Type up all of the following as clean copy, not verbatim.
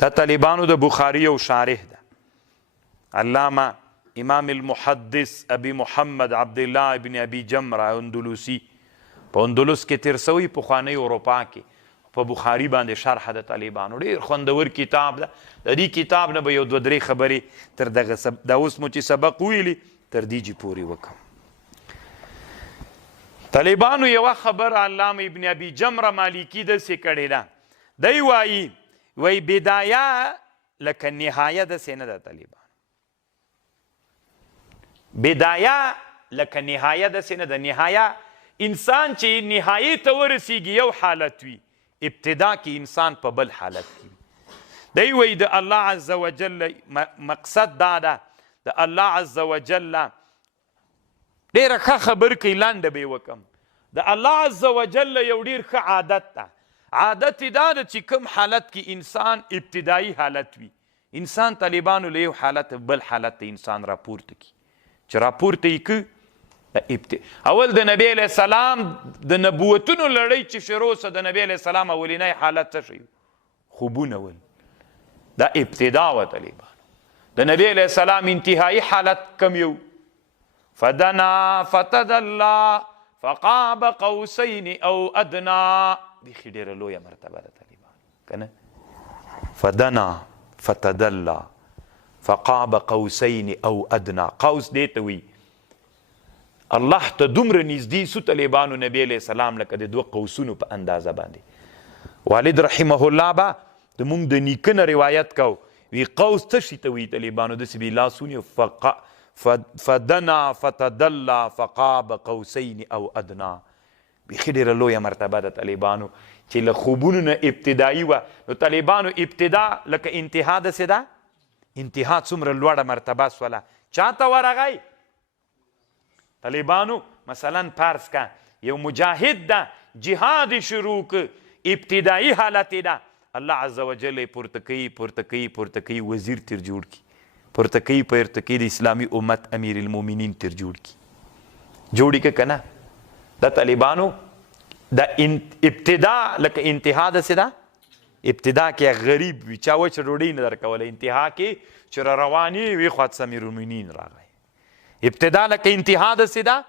دا طالبانو د بخاري یو شارح ده علامه امام المحدث ابي محمد عبدالله ابن ابي جمره اندلسي په اندلس کې تیر سوی پخوانۍ اروپا کې په بخاري باندې شرح د طالبانو ډېر خوندور کتاب ده. د دې کتاب نه به یو دوه درې خبرې تر دغه دا اوس مو چې سبق ویلي تر دې چې پورې وکړم. طالبانو یوه خبره علامه ابن ابي جمره مالکي داسې کړې ده. دی وایي بدایه لکه نهایه داسې نه ده. طالبان بدایه لکه نهایه داسې نه ده. نهایه انسان چې نهایې ته ورسیږي یو حالت وي، ابتدا کې انسان په بل حالت کې. دی وایي د الله عز وجل مقصد دا ده، د الله عز وجل ډېره ښه خبر کوي، لنډه به یې وکړم. د الله عز وجل یو ډېر ښه عادت ده. عادت یې دا ده چې کوم حالت کې انسان ابتدایي حالت وي، انسان طالبانو له یو حالت بل حالت ته انسان راپورته کړي. چې راپورته یې که اول د نبی علیه السلام د نبوتونو لړۍ چې شروع سه، د نبی علیه السلام اولینی حالت څه شی؟ خوبونه ول. دا ابتدا وه. طالبانو د نبی علیه السلام انتهایی حالت کم یو؟ فدنا فتدلا فقاب قوسین او ادنا. بیخي ډېره لویه مرتبه ده طالبانو که نه؟ فدنا فتدلا فقاب قوسین او ادنا. قوس دې ته وي الله ته دومره نږدې سو طالبانو نبی علیه السلام لکه د دوه قوسونو په اندازه باندې. والد رحمه الله به د مونږ د نیکه نه روایت کو، وی قوس څه شي ته وي طالبانو؟ داسې به لاسونه فدنا فتدلا فقاب قوسین او ادنا. بیخي ډېره لویه مرتبه ده طالبانو چې له خوبونو نه ابتدایي وه. نو طالبانو ابتدا لکه انتها داسې ده، انتها څومره لوړه مرتبه سوله. چاته ورغی طالبانو؟ مثلا فرض که یو مجاهد ده، جهاد شروع که، ابتدایي حالت ده، الله عز وجل پورته کوي پورته کوي پورته کوي، وزیر تر جوړ کړي، پورته کوي پورته کوي، د اسلامي امت امیر المؤمنین تر جوړ کړي. جوړي که که نه؟ د طالبانو د ابتدا لکه انتها داسې ده. ابتدا کې غریب وي، چا وچه ډوډۍ نه درکوله. انتها کې چې را روانې وي خواته امیر المؤمنین راغی. ابتدا لکه انتها داسې ده.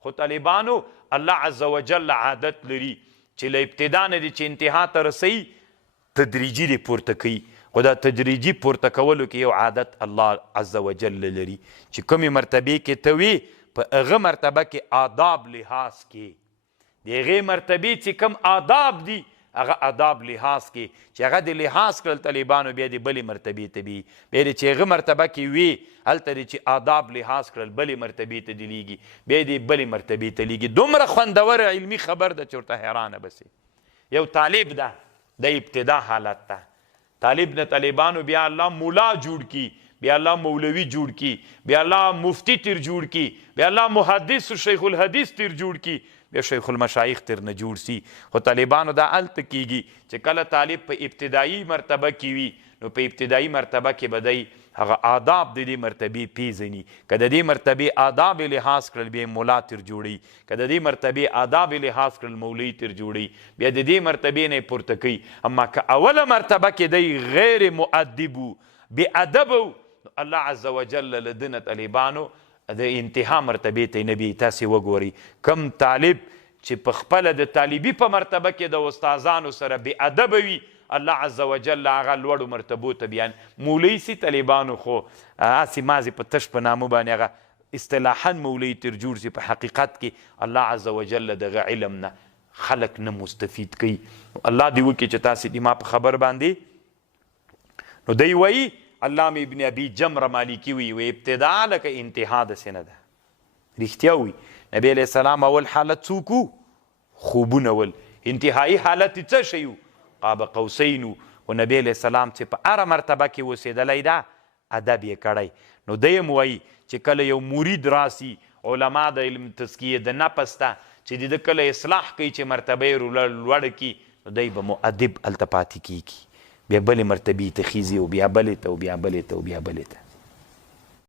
خو طالبانو الله عز وجل عادت لري چې له ابتدا نه دي چې انتها ته رسوي تدریجي دې پورته کوي. خو دا تدریجي پورته کولو کې یو عادت الله عز وجل لري چې کومې مرتبې کې ته وي په هغه مرتبه کې آداب لحاظ کې، د هغې مرتبې چې کوم آداب دي هغه آداب لحاظ کې چې هغه د لحاظ کړل طالبانو، بیا د بلې مرتبې ته وي. بیا د چې هغه مرتبه کې وي هلته د چې آداب لحاظ کړل بلې مرتبې ته دې لیږي، بیا د بلې مرتبې ته لیږي. دومره خوندوره علمي خبر ده چې ورته حیرانه بسې. یو طالب ده، د ابتدا حالت ده. طالب نه طالبانو بیا الله مولا جوړ کی، بیا الله مولوی جوړ کی، بیا الله مفتی تر جوړ کی، بیا الله محدث شیخ الحدیث تر جوړ کی، بیا شیخ المشایخ تر نه جوړ سی. خو طالبانو دا هلته کیږي چې کله طالب په ابتدایي مرتبه کې وي نو په ابتدایي مرتبه کې به دی هغه آداب د دې مرتبې پیژني. که د دې مرتبې آداب لحاظ کړل بیا مولا تر جوړوي، که د دې مرتبې آداب لحاظ کړل مولوی تر جوړوي، بیا د دې مرتبې نه یې پورته کوي. اما که اوله مرتبه کې دی غیر مؤدب و بې ادب و، الله عز وجل له ده نه طالبانو د انتها مرتبې ته نبی. تاسې وګورئ کم طالب چې په خپله د طالبي په مرتبه کې د استادانو سره بې ادبه وي، الله عز وجل هغه لوړو مرتبو ته بیان مولوی سي. طالبانو خو هسې مازې په تش په نامه باندې هغه اصطلاحا مولوی تر جوړ سي، په حقیقت کې الله عز وجل دغه علم نه خلق نه مستفید کوي. الله دې وکړي چې تاسې دې ما په خبر باندې. نو دی وایي علامه ابن ابي جمره مالکي وی ابتدا لکه انتها داسې نه ده. رښتیا وي نبی علیه السلام اول حالت څوک و؟ خوبونه ول. انتهایی حالت یې څه شی و؟ قاب قوسین و. خو نبی علیه السلام چې په هره مرتبه کې اوسېدلی ده ادب یې کړی. نو دیم وایي چې کله یو مرید راسي، علما د علم تزکیې د نفس ته چې د ده کله اصلاح کوي چې مرتبه یې لوړه کړي، نو دی به مؤدب هلته پاتې کېږي. بیا بلې مرتبې ته خیزي او بیا بلې ته او بیا بلې ته او بیا بلې ته.